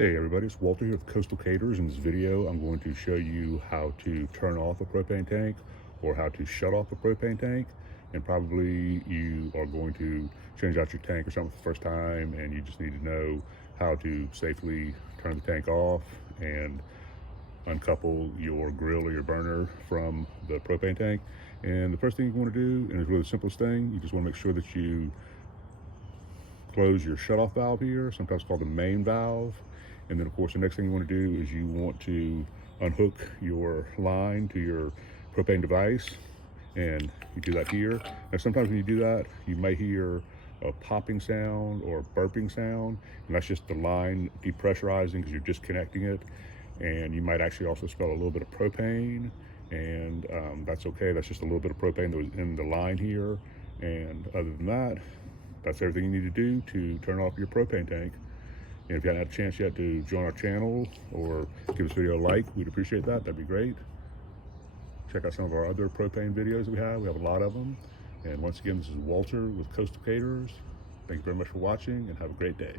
Hey everybody, it's Walter here with Coastal Caterers. In this video, I'm going to show you how to turn off a propane tank or how to shut off a propane tank. And probably you are going to change out your tank or something for the first time, and you just need to know how to safely turn the tank off and uncouple your grill or your burner from the propane tank. And the first thing you want to do, and it's really the simplest thing, you just want to make sure that you close your shutoff valve here, sometimes called the main valve. And then of course the next thing you want to do is you want to unhook your line to your propane device, and you do that here. Now sometimes when you do that, you may hear a popping sound or burping sound, and that's just the line depressurizing because you're disconnecting it. And you might actually also smell a little bit of propane, and that's okay. That's just a little bit of propane that was in the line here. And other than that, that's everything you need to do to turn off your propane tank. And if you haven't had a chance yet to join our channel or give this video a like, we'd appreciate that. That'd be great. Check out some of our other propane videos that we have. We have a lot of them. And once again, this is Walter with Coastal Caterers. Thank you very much for watching, and have a great day.